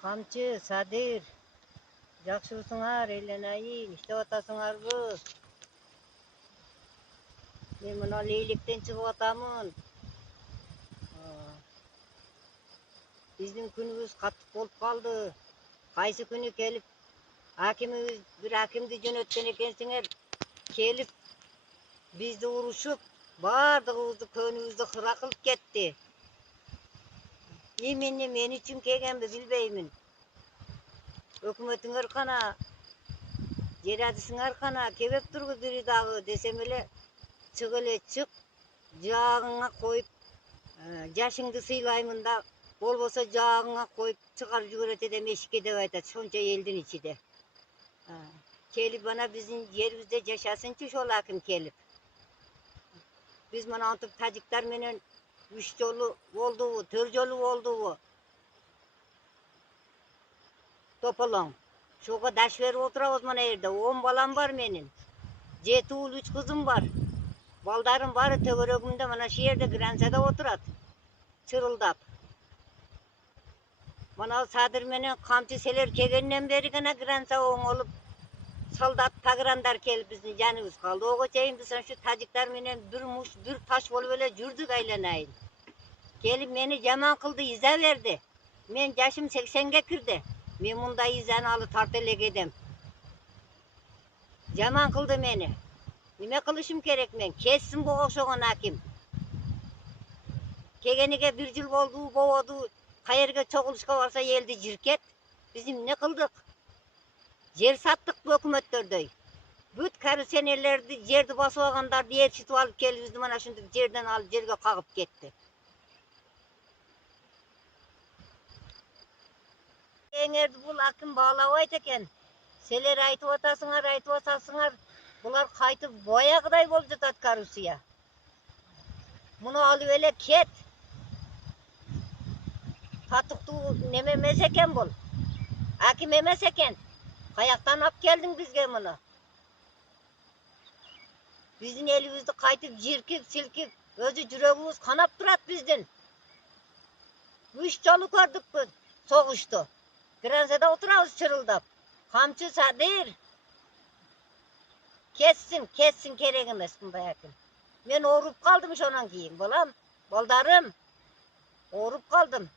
Камчы, Садыр, жакшыбысыңар, Эленайын, иштеп атасыңарбы? Мен мына Лейлектен чыгып атамын. Биздин күнүбүз каттык болуп калды. Кайсы күнү келип, бир акимди жөнөткөн экенсиңер, келип бизди урушуп, баардыгыбызды көнүбүздү кыра кылып кетти. Эмне мен үчүн келгенби билбеймин. Өкмөтүңөр кана, жер адысыңар кана кебеп тургуз дагы десем эле, чык эле чык, жаагыңа коюп, жашыңды сыйлаймын да, болбосо жаагыңа коюп чыгарып жүгүрөт эдем эшикке деп айтат, шончо элдин ичинде. Келип ана биздин жерибизде жашасынчы ошол аким келип. Биз мына антип тажиктар менен 3 жолу болдубу, 4 жолу болдубу? Тополоң. Шуга даш берип отурабыз мына жерде. 10 балам бар менин. 7 уул 3 кызым бар. Балдарым бары төгөрөгүмдө мына шу жерде гранцияда отурат. Чырылдап. Мына Садыр менен Камчы селер келгенден бери гана гранция оңолуп, солдат пограндар келип биздин жаныбыз калды. Ого чейин биз шу тажиктар менен бир муш, бир таш болуп эле жүрдүк айланайын. Келип мени жаман кылды, иза берди. Мен жашым 80ге кирди. Мен мындай изаны алы тарта эле кетем. Жаман кылды мени. Неме кылышым керек мен? Кессин буга окшогон аким. Кегениге 1 жыл болду, болбоду. Кайерге чогулушка барса элди жиркет. Биз эмне кылдык? Жер саттык өкмөттөрдөй. Бүт карусенелерди, жерди басып алгандарды ээрчитип алып келип бизди мана ушундай жерден алып жерге кагып кетти. Эңерди бул аким баалабайт экен. Силер айтып атасыңар, булар кайтып боягыдай болуп жатат карусия. Муну алып эле кет. Татыктуу неме эмес экен бул. Аким эмес экен. Каяктан алып келдиң бизге муну? Биздин элибизди кайтып жиркип, силкип, өзү жүрөгүбүз канап турат биздин. 3 жолу көрдүк согушту. Гранцияда отурабыз чырылдап. Камчы, Садыр. Кетсин керек эмес мындай аким. Мен ооруп калдым ошондон кийин, балам, балдарым. Ооруп калдым.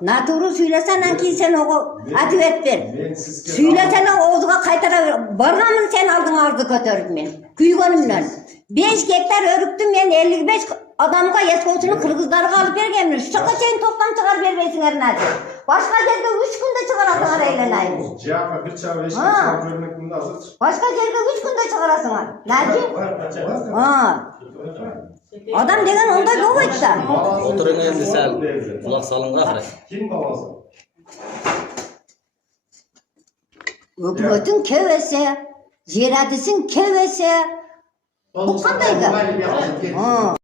Натуру сүйлөсө анан кийин сен ого ответ бер. Сүйлөсө эле оозуга кайтара бер. Барганмын сен алдыңарды көтөрүп мен. Күйгөнүмдөн. 5 гектар өрүктү мен 55 адамга эскоочунун кыргыздарга алып бергенмин. Ушуга чейин токтом чыгарып бербейсиңер нәчи. Башка жерге 3 күндө чыгарасыңар Эленайын. Жака бир чабыр эшик чыгарып бермекмин азыр. Башка жерге 3 күндө чыгарасыңар. Нәчи? Адам деген ондай болбойт да. Отуруң эмди сәл кулак салыңга акыры. Ким баласы? Өкмөтүн кебесе, жер адысын кебесе, бул кандай да?